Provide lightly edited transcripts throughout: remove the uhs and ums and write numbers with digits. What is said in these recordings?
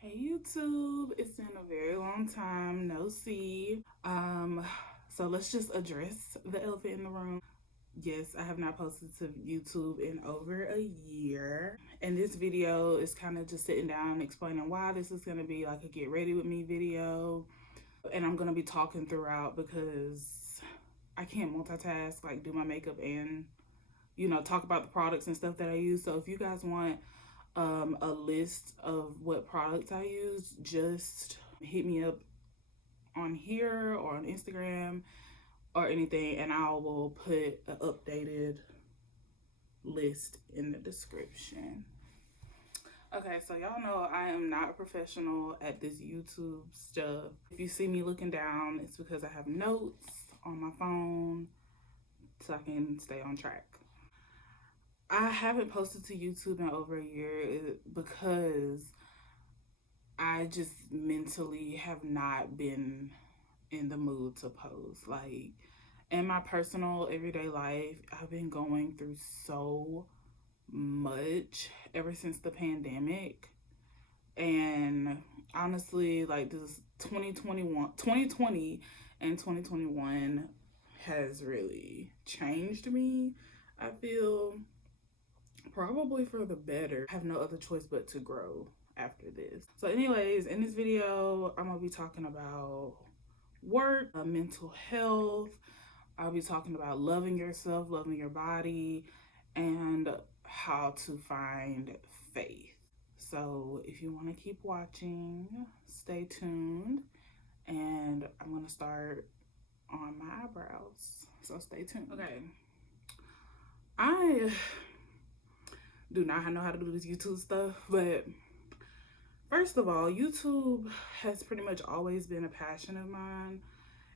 Hey YouTube, it's been a very long time, no see. So let's just address the elephant in the room. Yes, I have not posted to YouTube in over a year. And this video is kind of just sitting down explaining why this is gonna be like a get ready with me video. And I'm gonna be talking throughout because I can't multitask, like do my makeup and talk about the products and stuff that I use. So if you guys want a list of what products I use, just hit me up on here or on Instagram or anything, and I will put an updated list in the description. Okay, so y'all know I am not a professional at this YouTube stuff. If you see me looking down, it's because I have notes on my phone so I can stay on track. I haven't posted to YouTube in over a year because I just mentally have not been in the mood to post. Like, in my personal everyday life, I've been going through so much ever since the pandemic. And honestly, like, this 2020 and 2021 has really changed me. I feel probably for the better. I have no other choice but to grow after this. So anyways, in this video, I'm gonna be talking about work, mental health. I'll be talking about loving yourself, loving your body, and how to find faith. So if you want to keep watching, stay tuned. And I'm gonna start on my eyebrows, so stay tuned. Okay, I do not know how to do this YouTube stuff, but first of all, YouTube has pretty much always been a passion of mine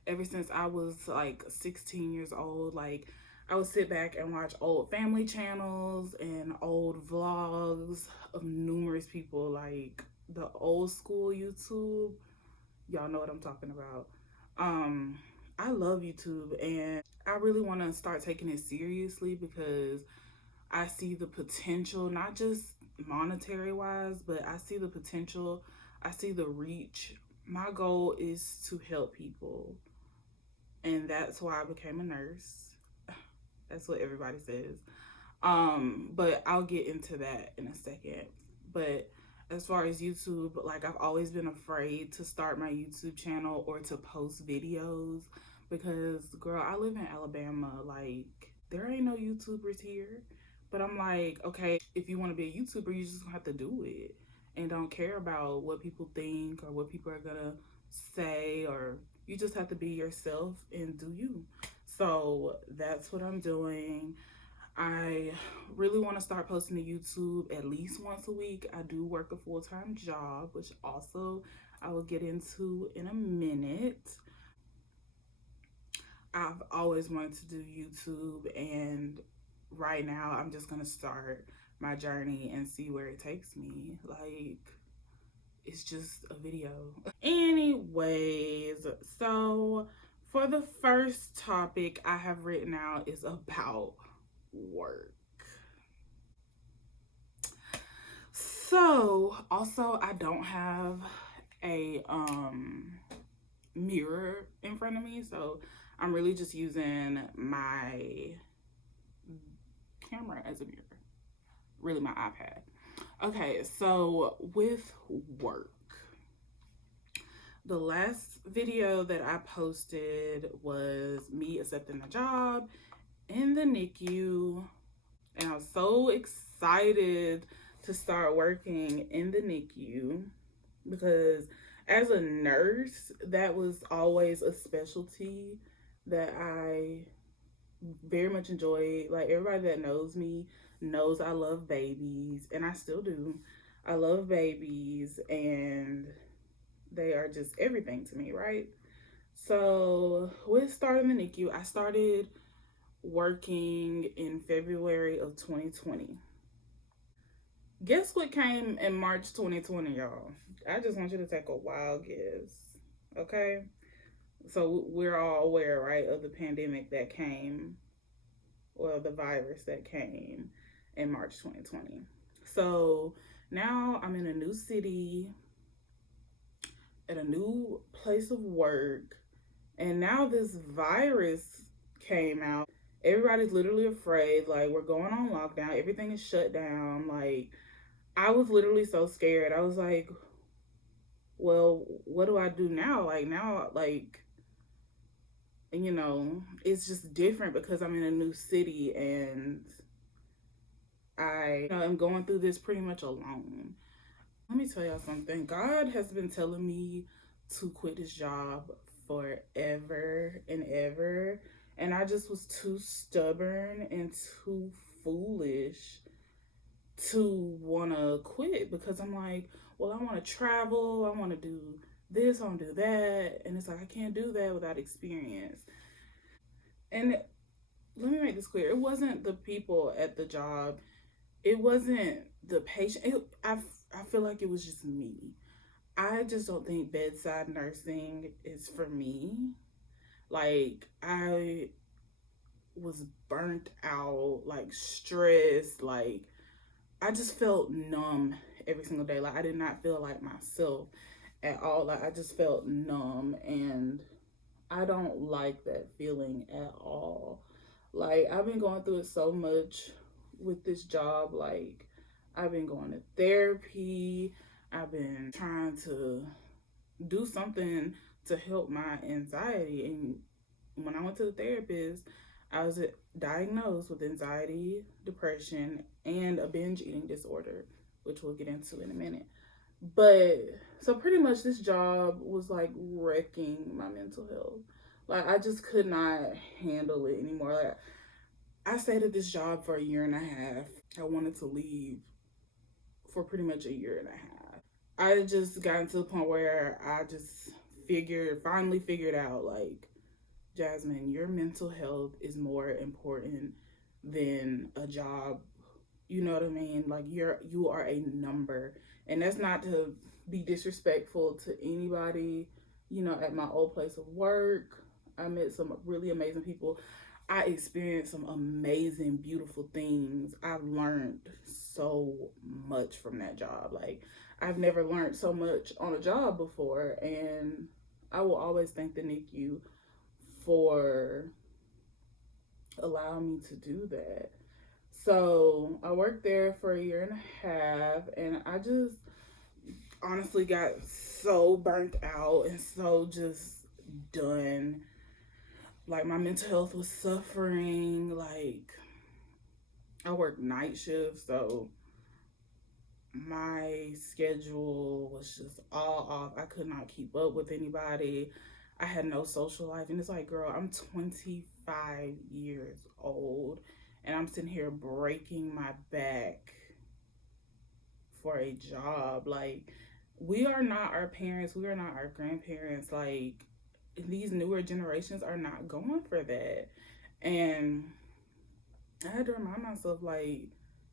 ever since I was like 16 years old. Like, I would sit back and watch old family channels and old vlogs of numerous people, like the old school YouTube. Y'all know what I'm talking about. I love YouTube, and I really want to start taking it seriously because I see the potential, not just monetary wise, but I see the potential. I see the reach. My goal is to help people, and that's why I became a nurse. That's what everybody says. But I'll get into that in a second. But as far as YouTube, like, I've always been afraid to start my YouTube channel or to post videos because, girl, I live in Alabama. Like, there ain't no YouTubers here. But I'm like, okay, if you want to be a YouTuber, you just have to do it and don't care about what people think or what people are gonna say, or you just have to be yourself and do you. So that's what I'm doing. I really want to start posting to YouTube at least once a week. I do work a full-time job, which also I will get into in a minute. I've always wanted to do YouTube, and right now I'm just gonna start my journey and see where it takes me. Like, it's just a video. Anyways, so for the first topic I have written out is about work. So also, I don't have a mirror in front of me, so I'm really just using my camera as a mirror, really my iPad. Okay, so with work, the last video that I posted was me accepting a job in the NICU, and I was so excited to start working in the NICU because as a nurse, that was always a specialty that I very much enjoyed. Like, everybody that knows me knows I love babies, and I still do. I love babies, and they are just everything to me, right? So with starting the NICU, I started working in February of 2020. Guess what came in March 2020, y'all? I just want you to take a wild guess, okay? So we're all aware, right, of the pandemic that came, or the virus that came in March 2020. So now I'm in a new city. at a new place of work, and now this virus came out. Everybody's literally afraid. Like, we're going on lockdown. Everything is shut down. Like, I was literally so scared. I was like, well, what do I do now? Like, now, like, it's just different because I'm in a new city and I am going through this pretty much alone. Let me tell y'all something. God has been telling me to quit this job forever and ever. And I just was too stubborn and too foolish to want to quit because I'm like, well, I want to travel. I want to do this. I want to do that. And it's like, I can't do that without experience. And let me make this clear. It wasn't the people at the job. It wasn't the patient. I feel like it was just me. I just don't think bedside nursing is for me. Like, I was burnt out, like stressed, like I just felt numb every single day. Like, I did not feel like myself at all. Like, I just felt numb, and I don't like that feeling at all. Like, I've been going through it so much with this job. Like, I've been going to therapy. I've been trying to do something to help my anxiety. And when I went to the therapist, I was diagnosed with anxiety, depression, and a binge eating disorder, which we'll get into in a minute. But so pretty much this job was like wrecking my mental health. Like, I just could not handle it anymore. Like, I stayed at this job for a year and a half. I wanted to leave for pretty much a year and a half. I just got to the point where I just finally figured out, like, Jasmine, your mental health is more important than a job. You know what I mean? Like, you are a number. And that's not to be disrespectful to anybody. At my old place of work, I met some really amazing people. I experienced some amazing, beautiful things. I've learned so much from that job. Like, I've never learned so much on a job before. And I will always thank the NICU for allowing me to do that. So I worked there for a year and a half, and I just honestly got so burnt out and so just done. Like, my mental health was suffering. Like, I worked night shifts, so my schedule was just all off. I could not keep up with anybody. I had no social life. And it's like, girl, I'm 25 years old and I'm sitting here breaking my back for a job. Like, we are not our parents. We are not our grandparents. Like, these newer generations are not going for that. And I had to remind myself, like,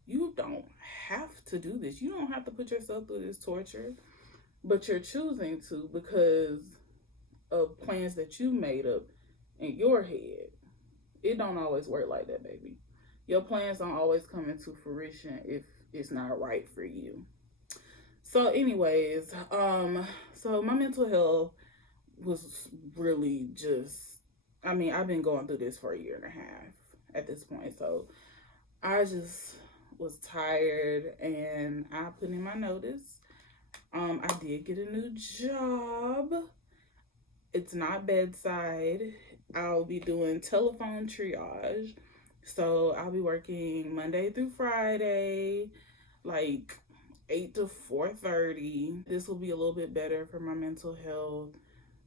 you don't have to do this. You don't have to put yourself through this torture, but you're choosing to because of plans that you made up in your head. It don't always work like that, baby. Your plans don't always come into fruition if it's not right for you. So anyways, so my mental health was really just, I've been going through this for a year and a half at this point. So I just was tired and I put in my notice. I did get a new job. It's not bedside. I'll be doing telephone triage. So I'll be working Monday through Friday, like 8 to 4:30. This will be a little bit better for my mental health.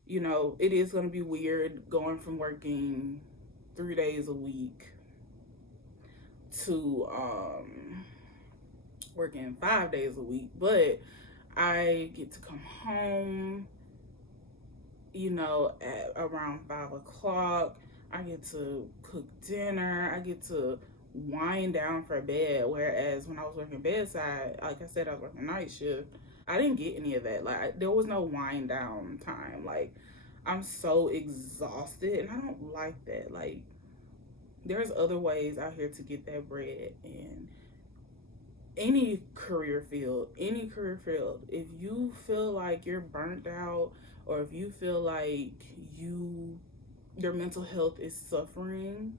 It is going to be weird going from working 3 days a week to working 5 days a week, but I get to come home, at around 5 o'clock. I get to cook dinner. I get to wind down for bed. Whereas when I was working bedside, like I said, I was working night shift. I didn't get any of that. Like, there was no wind down time. Like, I'm so exhausted and I don't like that. Like, there's other ways out here to get that bread, and any career field, if you feel like you're burnt out, or if you feel like your mental health is suffering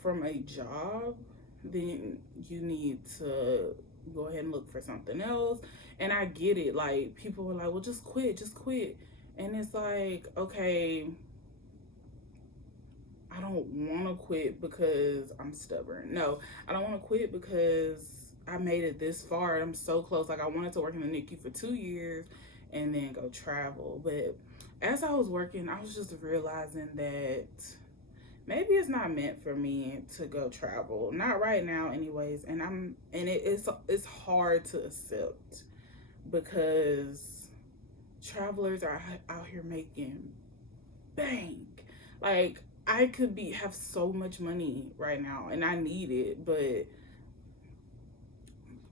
from a job, then you need to go ahead and look for something else. And I get it. Like, people were like, well, just quit, just quit. And it's like, okay, I don't want to quit because I'm stubborn. No, I don't want to quit because I made it this far. I'm so close. Like, I wanted to work in the NICU for 2 years and then go travel. But as I was working, I was just realizing that maybe it's not meant for me to go travel. Not right now, anyways. And it's hard to accept because travelers are out here making bank. Like, I could have so much money right now and I need it, but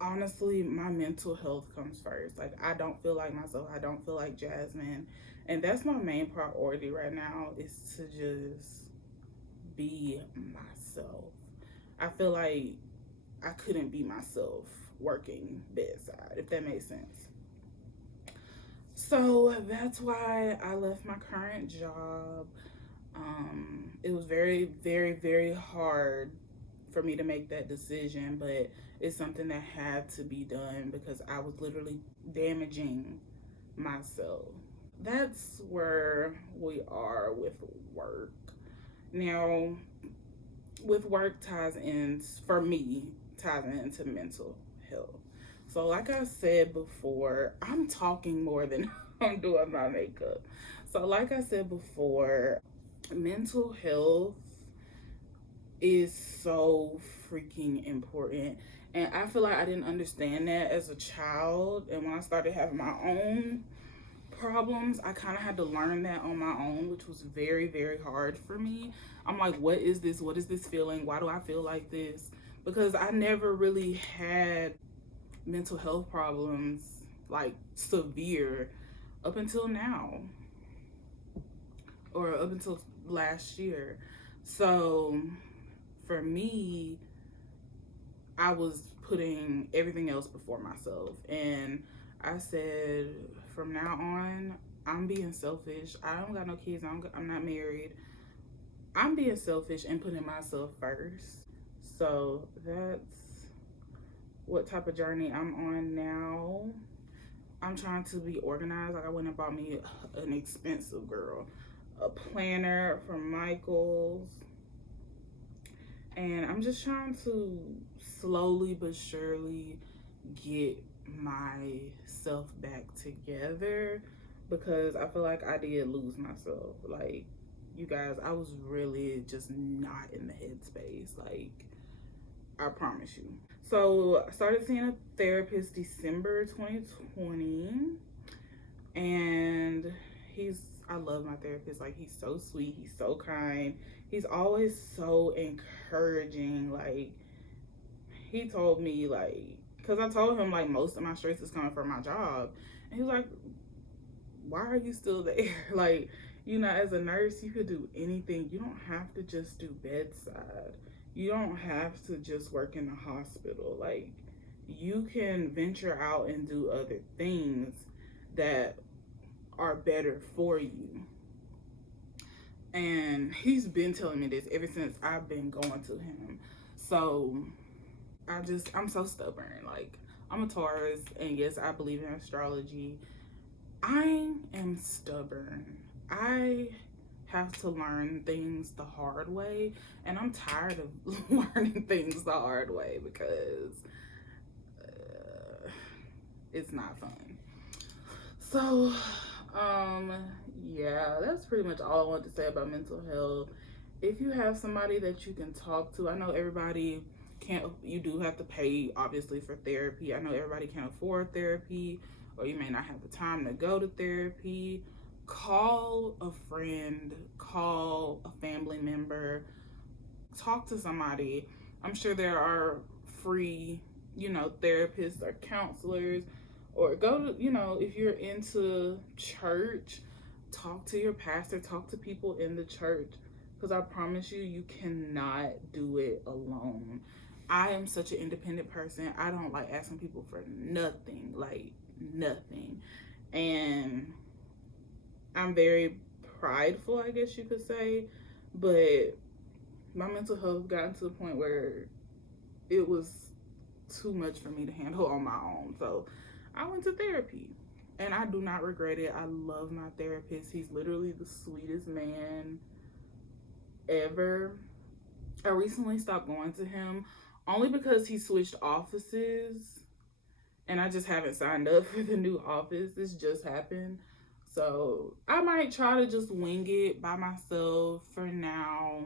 honestly, my mental health comes first. Like, I don't feel like myself. I don't feel like Jasmine. And that's my main priority right now, is to just be myself. I feel like I couldn't be myself working bedside, if that makes sense. So that's why I left my current job. It was very, very, very hard for me to make that decision, but it's something that had to be done because I was literally damaging myself. That's where we are with work. Now, with work ties into mental health. So like I said before, I'm talking more than I'm doing my makeup. So like I said before, mental health is so freaking important. And I feel like I didn't understand that as a child. And when I started having my own problems, I kind of had to learn that on my own, which was very, very hard for me. I'm like, what is this? What is this feeling? Why do I feel like this? Because I never really had mental health problems, like, severe, up until now, or up until last year. So for me, I was putting everything else before myself. And I said, from now on, I'm being selfish. I don't got no kids. I'm not married. I'm being selfish and putting myself first. So that's what type of journey I'm on now. I'm trying to be organized. Like, I went and bought me an expensive a planner from Michael's. And I'm just trying to slowly but surely get myself back together, because I feel like I did lose myself. Like, you guys, I was really just not in the headspace. Like, I promise you. So I started seeing a therapist December 2020, and I love my therapist. Like, he's so sweet, he's so kind, he's always so encouraging. Like, he told me, like, because I told him, like, most of my stress is coming from my job, and he was like, why are you still there? Like, as a nurse, you could do anything. You don't have to just do bedside. You don't have to just work in the hospital. Like, you can venture out and do other things that are better for you. And he's been telling me this ever since I've been going to him. So I'm so stubborn. Like, I'm a Taurus, and yes, I believe in astrology. I am stubborn. I have to learn things the hard way, and I'm tired of learning things the hard way because it's not fun. So, yeah, that's pretty much all I want to say about mental health. If you have somebody that you can talk to, I know everybody you do have to pay, obviously, for therapy. I know everybody can't afford therapy, or you may not have the time to go to therapy. Call a friend, call a family member, talk to somebody. I'm sure there are free, therapists or counselors, or go to, if you're into church, talk to your pastor, talk to people in the church, because I promise you, you cannot do it alone. I am such an independent person. I don't like asking people for nothing, like nothing. And I'm very prideful, I guess you could say. But my mental health got to the point where it was too much for me to handle on my own. So I went to therapy. And I do not regret it. I love my therapist. He's literally the sweetest man ever. I recently stopped going to him only because he switched offices and I just haven't signed up for the new office. This just happened. So I might try to just wing it by myself for now.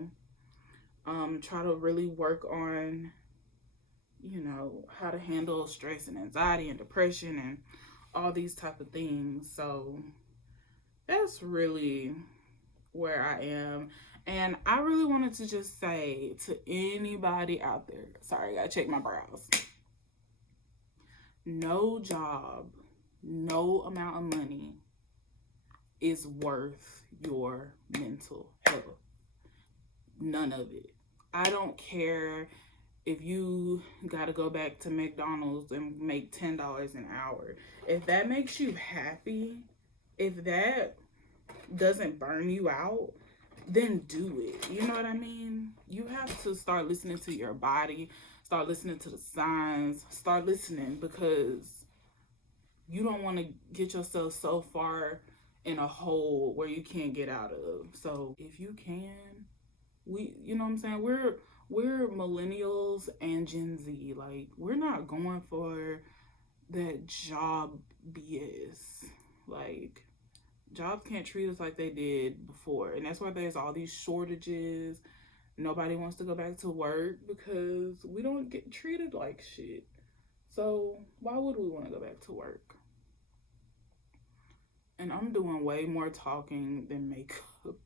Try to really work on, how to handle stress and anxiety and depression and all these type of things. So that's really where I am. And I really wanted to just say to anybody out there, sorry, I gotta check my brows. No job, no amount of money is worth your mental health. None of it. I don't care if you gotta go back to McDonald's and make $10 an hour. If that makes you happy, if that doesn't burn you out, then do it. You know what I mean? You have to start listening to your body, start listening to the signs, start listening, because you don't want to get yourself so far in a hole where you can't get out of. So if you can, you know what I'm saying? We're millennials and Gen Z. Like, we're not going for that job BS. Like, jobs can't treat us like they did before. And that's why there's all these shortages. Nobody wants to go back to work because we don't get treated like shit. So why would we want to go back to work? And I'm doing way more talking than makeup.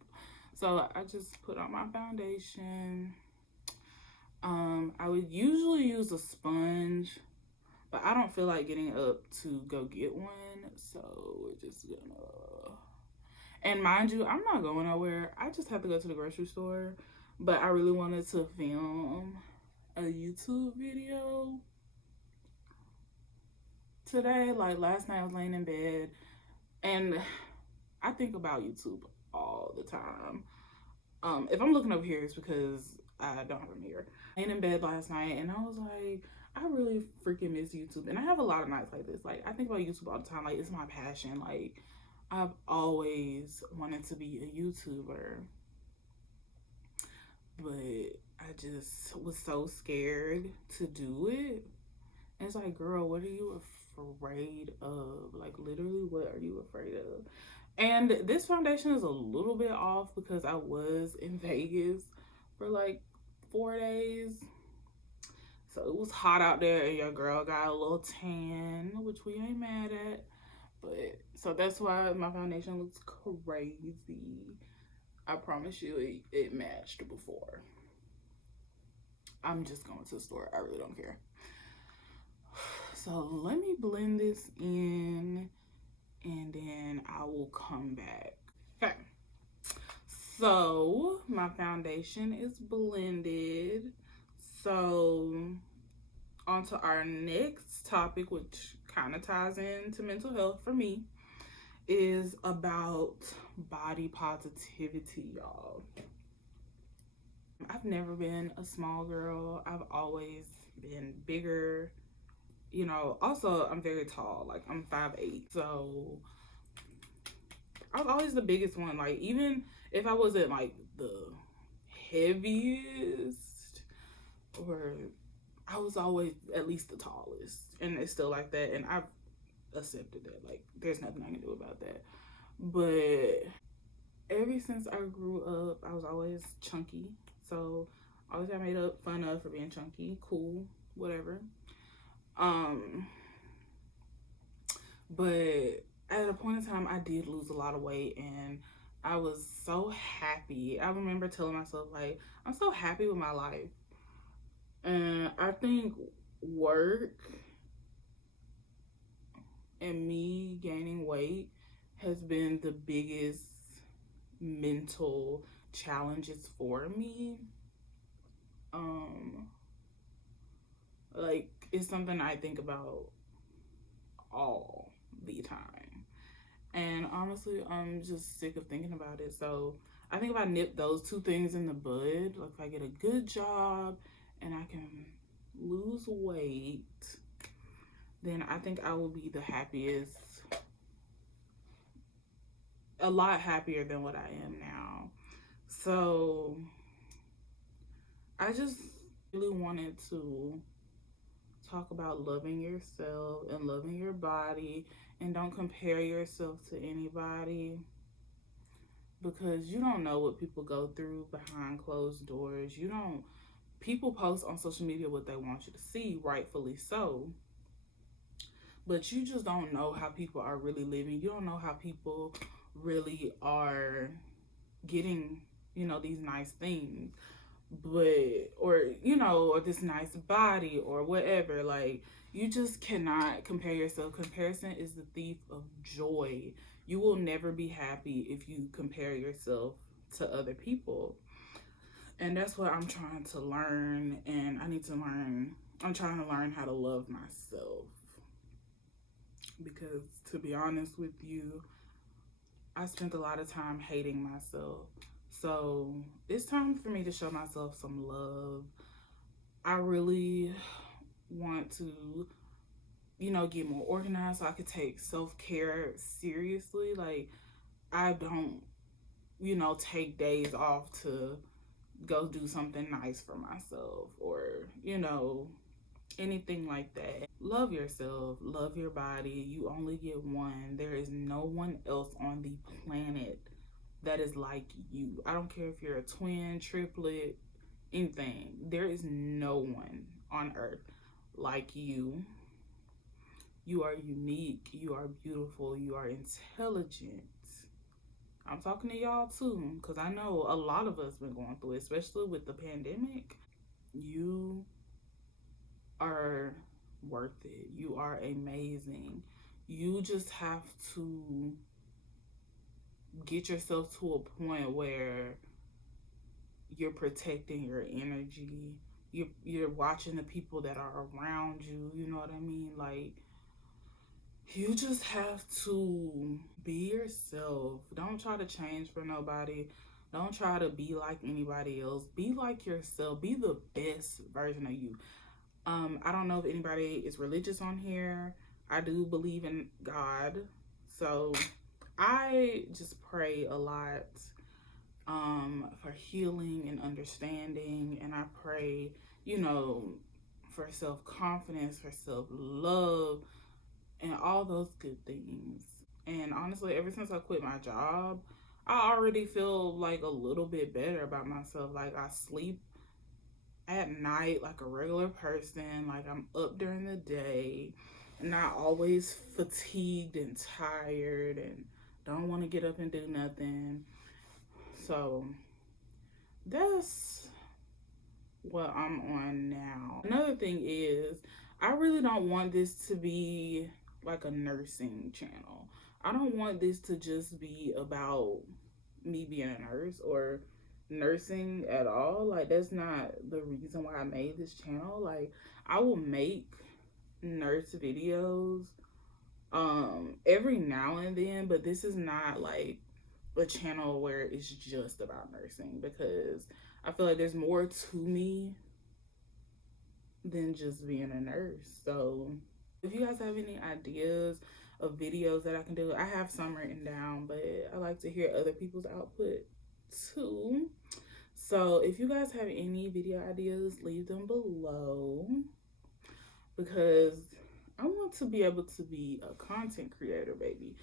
So I just put on my foundation. I would usually use a sponge, but I don't feel like getting up to go get one. So we're just gonna... And mind you, I'm not going nowhere. I just have to go to the grocery store. But I really wanted to film a YouTube video today. Like, last night I was laying in bed. And I think about YouTube all the time. If I'm looking up here, it's because I don't have a mirror. Laying in bed last night, and I was like, I really freaking miss YouTube. And I have a lot of nights like this. Like, I think about YouTube all the time. Like, it's my passion. Like, I've always wanted to be a YouTuber. But I just was so scared to do it. And it's like, girl, what are you afraid of? Like, literally, what are you afraid of? And this foundation is a little bit off because I was in Vegas for like 4 days. So it was hot out there and your girl got a little tan, which we ain't mad at. But so that's why my foundation looks crazy. I promise you it matched before. I'm just going to the store. I really don't care. So let me blend this in and then I will come back. Okay. So my foundation is blended. So on to our next topic, which kind of ties into mental health for me, is about body positivity, y'all. I've never been a small girl. I've always been bigger. Also, I'm very tall. Like, I'm 5'8". So I was always the biggest one. Like, even if I wasn't like the heaviest, or I was always at least the tallest. And it's still like that. And I've accepted that. Like, there's nothing I can do about that. But ever since I grew up, I was always chunky. So always got made up fun of for being chunky. Cool, whatever. But at a point in time, I did lose a lot of weight, and I was so happy. I remember telling myself, like, I'm so happy with my life. And I think work and me gaining weight has been the biggest mental challenges for me. Like, it's something I think about all the time. And honestly, I'm just sick of thinking about it. So I think if I nip those two things in the bud, like if I get a good job and I can lose weight, then I think I will be the happiest, a lot happier than what I am now. So I just really wanted to talk about loving yourself and loving your body, and don't compare yourself to anybody, because you don't know what people go through behind closed doors. You don't, people post on social media what they want you to see, rightfully so, but you just don't know how people are really living. You don't know how people really are getting, you know, these nice things, but, or, you know, or this nice body or whatever. Like, you just cannot compare yourself. Comparison is the thief of joy. You will never be happy if you compare yourself to other people. And that's what I'm trying to learn. And I need to learn, I'm trying to learn how to love myself. Because to be honest with you, I spent a lot of time hating myself. So it's time for me to show myself some love. I really want to, you know, get more organized so I could take self-care seriously. Like, I don't, you know, take days off to go do something nice for myself, or, you know, anything like that. Love yourself, love your body. You only get one. There is no one else on the planet that is like you. I don't care if you're a twin, triplet, anything. There is no one on earth like you. You are unique. You are beautiful. You are intelligent. I'm talking to y'all too, because I know a lot of us been going through it, especially with the pandemic. You are worth it. You are amazing. You just have to get yourself to a point where you're protecting your energy. You're watching the people that are around you. You know what I mean? Like, you just have to be yourself. Don't try to change for nobody. Don't try to be like anybody else. Be like yourself. Be the best version of you. I don't know if anybody is religious on here. I do believe in God. So I just pray a lot for healing and understanding. And I pray, you know, for self-confidence, for self-love, and all those good things. And honestly, ever since I quit my job, I already feel like a little bit better about myself. Like, I sleep at night like a regular person. Like, I'm up during the day, not always fatigued and tired and don't want to get up and do nothing. So that's what I'm on now. Another thing is, I really don't want this to be like a nursing channel. I don't want this to just be about me being a nurse or nursing at all. Like, that's not the reason why I made this channel. Like, I will make nurse videos every now and then, but this is not like a channel where it's just about nursing, because I feel like there's more to me than just being a nurse. So if you guys have any ideas of videos that I can do, I have some written down, but I like to hear other people's output too. So if you guys have any video ideas, leave them below, because I want to be able to be a content creator, baby.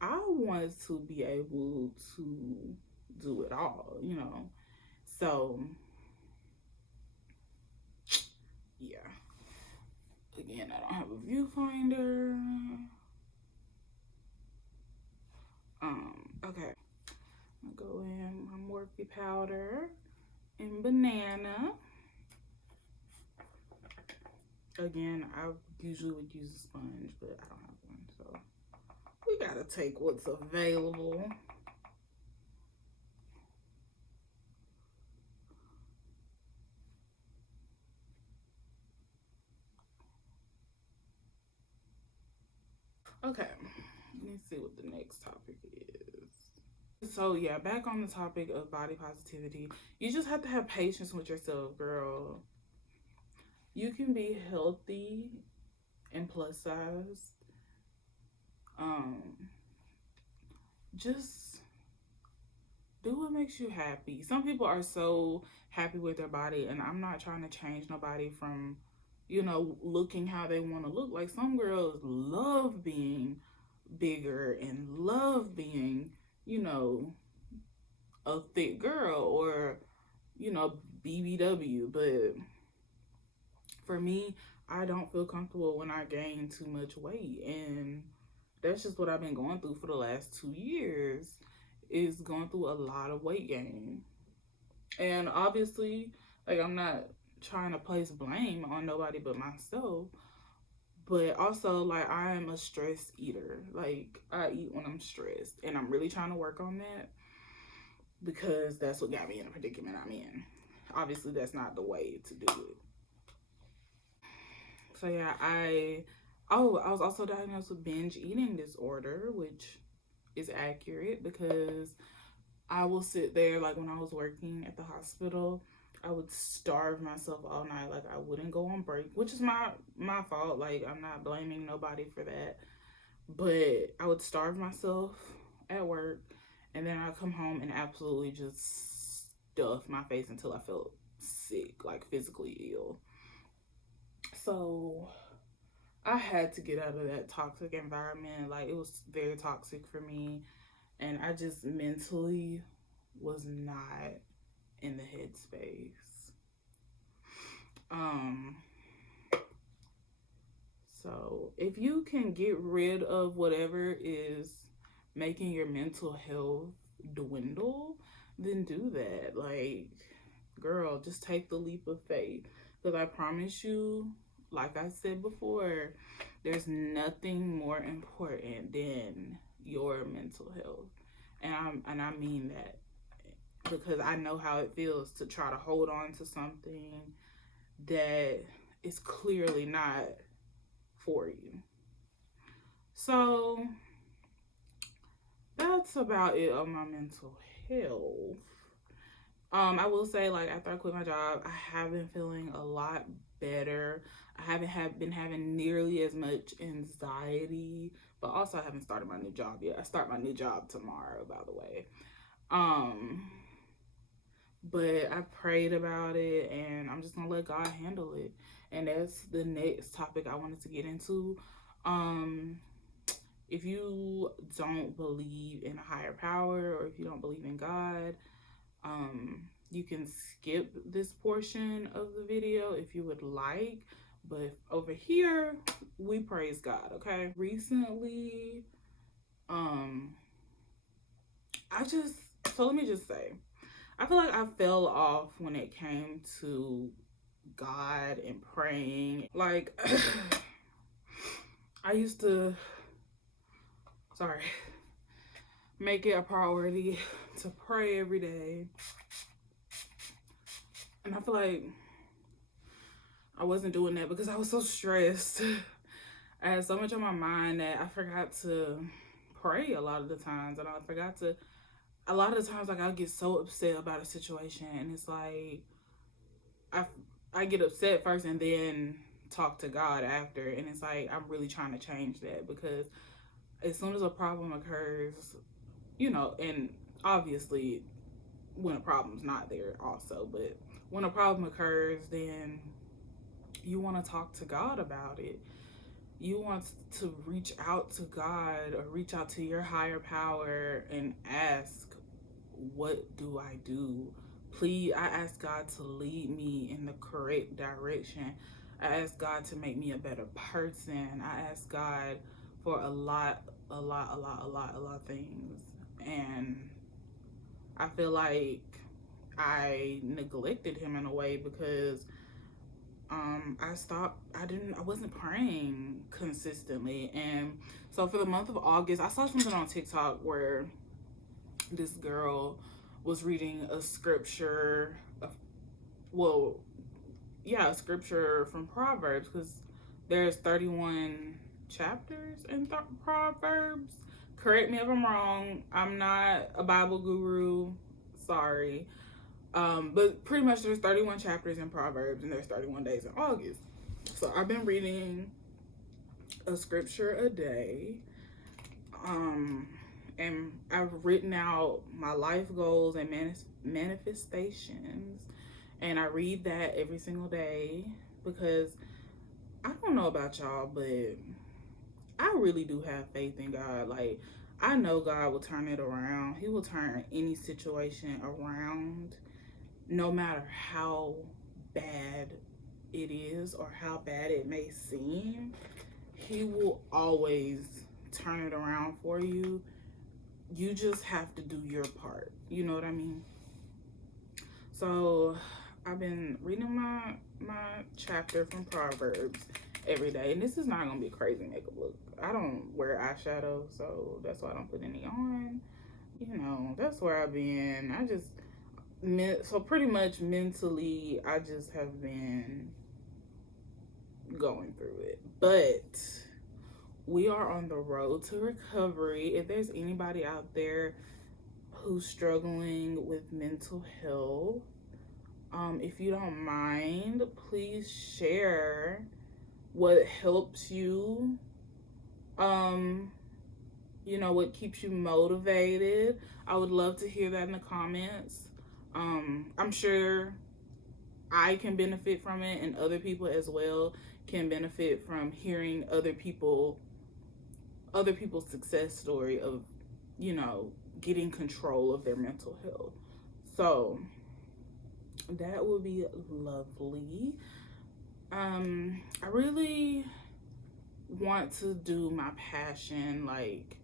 I want to be able to do it all, you know. So yeah. Again, I don't have a viewfinder. Okay. I'll go in my Morphe powder and banana. Again, I usually would use a sponge, but I don't have one, so we gotta take what's available. me see what the next topic is. So yeah, back on the topic of body positivity, you just have to have patience with yourself, girl. You can be healthy and plus size. Just do what makes you happy. Some people are so happy with their body, and I'm not trying to change nobody from, looking how they want to look. Like, some girls love being bigger and love being, a thick girl, or, BBW. But for me, I don't feel comfortable when I gain too much weight. And that's just what I've been going through for the last 2 years, is going through a lot of weight gain. And obviously, like, I'm not trying to place blame on nobody but myself. But also, like, I am a stress eater. Like, I eat when I'm stressed. And I'm really trying to work on that, because that's what got me in the predicament I'm in. Obviously, that's not the way to do it. So yeah, I was also diagnosed with binge eating disorder, which is accurate, because I will sit there, like, when I was working at the hospital, I would starve myself all night. Like, I wouldn't go on break, which is my fault. Like, I'm not blaming nobody for that. But I would starve myself at work, and then I'd come home and absolutely just stuff my face until I felt sick, like physically ill. So I had to get out of that toxic environment. Like, it was very toxic for me, and I just mentally was not in the headspace. So if you can get rid of whatever is making your mental health dwindle, then do that. Like, girl, just take the leap of faith, because I promise you, like I said before, there's nothing more important than your mental health. And I mean that, because I know how it feels to try to hold on to something that is clearly not for you. So that's about it on my mental health. I will say, like, after I quit my job, I have been feeling a lot better. I haven't been having nearly as much anxiety, but also I haven't started my new job yet. I start my new job tomorrow, by the way. But I prayed about it, and I'm just gonna let God handle it. And that's the next topic I wanted to get into. If you don't believe in a higher power, or if you don't believe in God, you can skip this portion of the video if you would like. But over here, we praise God, okay? Recently, let me just say, I feel like I fell off when it came to God and praying. Like, I used to, make it a priority to pray every day. And I feel like I wasn't doing that because I was so stressed. I had so much on my mind that I forgot to pray a lot of the times. And a lot of the times, like, I'll get so upset about a situation, and it's like, I get upset first and then talk to God after. And it's like, I'm really trying to change that, because as soon as a problem occurs, and obviously when a problem's not there also, but when a problem occurs, then you want to talk to God about it. You want to reach out to God, or reach out to your higher power, and ask, what do I do? Please, I ask God to lead me in the correct direction. I ask God to make me a better person. I ask God for a lot of things. And I feel like I neglected him in a way, because I wasn't praying consistently. And so for the month of August, I saw something on TikTok where this girl was reading a scripture, a scripture from Proverbs, because there's 31 chapters in Proverbs. correct me if I'm wrong. I'm not a Bible guru. Sorry. But pretty much there's 31 chapters in Proverbs and there's 31 days in August. So I've been reading a scripture a day. And I've written out my life goals and manifestations. And I read that every single day because I don't know about y'all, but I really do have faith in God. Like, I know God will turn it around. He will turn any situation around, no matter how bad it is or how bad it may seem. He will always turn it around for you. You just have to do your part. You know what I mean? So I've been reading my chapter from Proverbs every day, and this is not gonna be a crazy makeup look. I don't wear eyeshadow, so that's why I don't put any on. You know, that's where I've been. So pretty much mentally, I just have been going through it. But we are on the road to recovery. If there's anybody out there who's struggling with mental health, if you don't mind, please share what helps you, you know, what keeps you motivated. I would love to hear that in the comments. I'm sure I can benefit from it, and other people as well can benefit from hearing other people's success story of, you know, getting control of their mental health. So that would be lovely. I really want to do my passion. Like,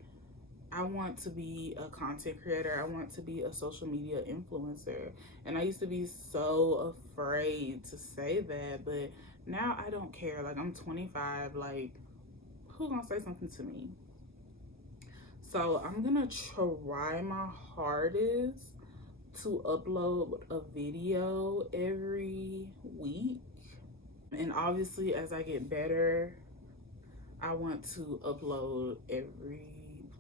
I want to be a content creator. I want to be a social media influencer. And I used to be so afraid to say that, but now I don't care. Like, I'm 25. Like, who's gonna say something to me? So I'm gonna try my hardest to upload a video every week. And obviously, as I get better, I want to upload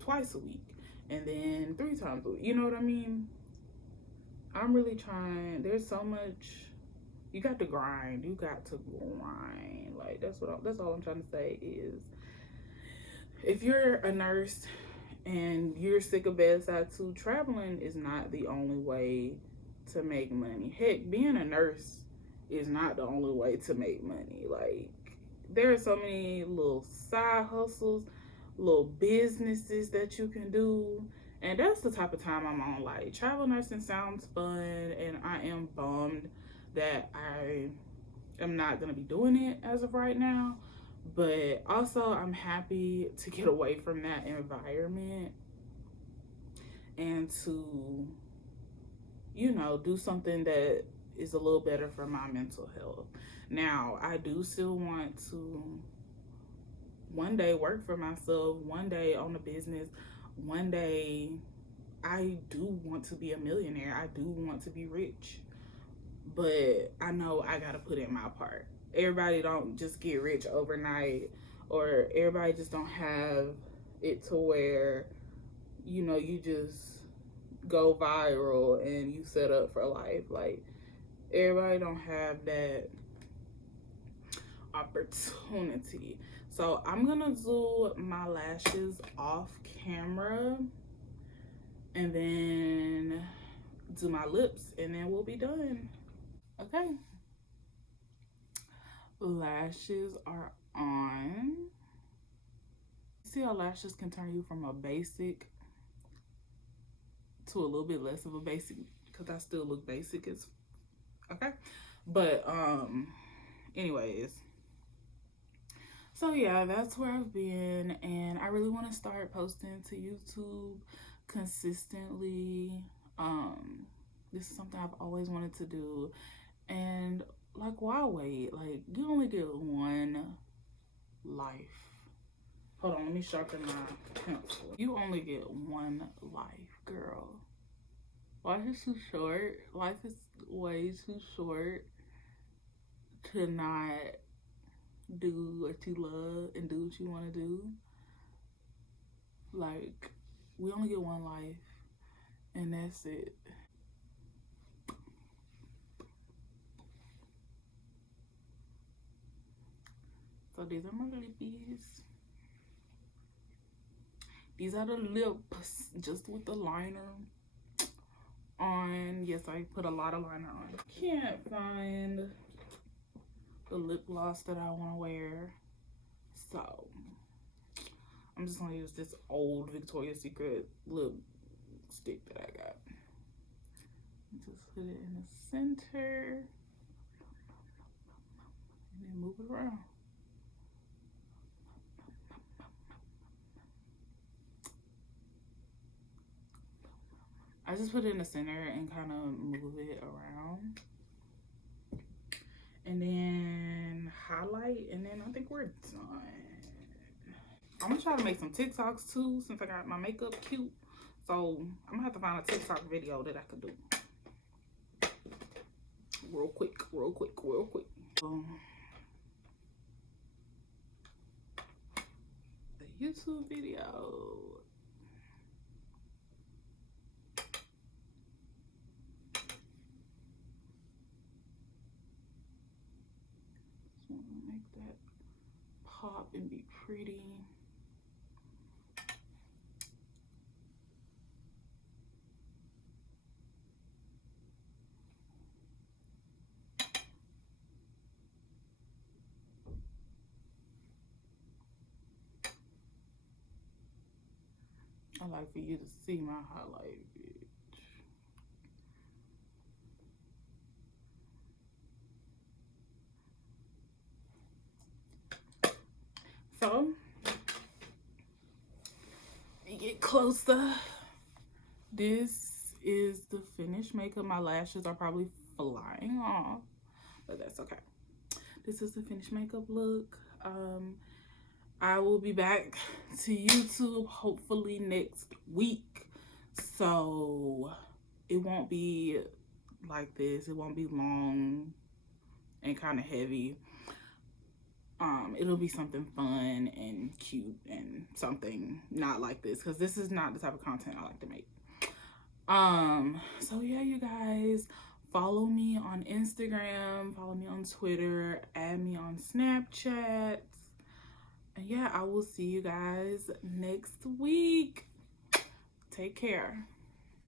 twice a week, and then 3 times a week. You know what I mean? I'm really trying. There's so much. You got to grind. You got to grind. Like, that's all I'm trying to say is, if you're a nurse and you're sick of bedside too, traveling is not the only way to make money. Heck, being a nurse is not the only way to make money. Like, there are so many little side hustles, little businesses that you can do, and that's the type of time I'm on. Like, travel nursing sounds fun, and I am bummed that I am not going to be doing it as of right now. But also, I'm happy to get away from that environment and to, you know, do something that is a little better for my mental health. Now, I do still want to one day work for myself, one day own a business, one day I do want to be a millionaire. I do want to be rich. But I know I got to put in my part. Everybody don't just get rich overnight, or everybody just don't have it to where, you know, you just go viral and you set up for life. Like, everybody don't have that opportunity. So I'm gonna do my lashes off camera and then do my lips, and then we'll be done. Okay, lashes are on. See how lashes can turn you from a basic to a little bit less of a basic, because I still look basic as okay. But anyways, so yeah, that's where I've been, and I really want to start posting to YouTube consistently. This is something I've always wanted to do, and like, why wait? Like, you only get one life. Hold on, let me sharpen my pencil. You only get one life, girl. Life is too short. Life is way too short to not do what you love and do what you want to do. Like, We only get one life, and that's it. So these are my lippies. These are the lips, just with the liner on. Yes, I put a lot of liner on. Can't find the lip gloss that I want to wear, so I'm just gonna use this old Victoria's Secret lipstick that I got. Just put it in the center and then move it around. I just put it in the center and kind of move it around. And then highlight, and then I think we're done. I'm gonna try to make some TikToks too, since I got my makeup cute. So I'm gonna have to find a TikTok video that I could do. Real quick. The YouTube video. Make that pop and be pretty. I like for you to see my highlight, bitch. So, you get closer. This is the finished makeup. My lashes are probably flying off, but that's okay. This is the finished makeup look. I will be back to YouTube hopefully next week, so it won't be like this. It won't be long and kind of heavy. It'll be something fun and cute and something not like this, because this is not the type of content I like to make. So yeah, you guys, follow me on Instagram, follow me on Twitter, add me on Snapchat. And yeah, I will see you guys next week. Take care.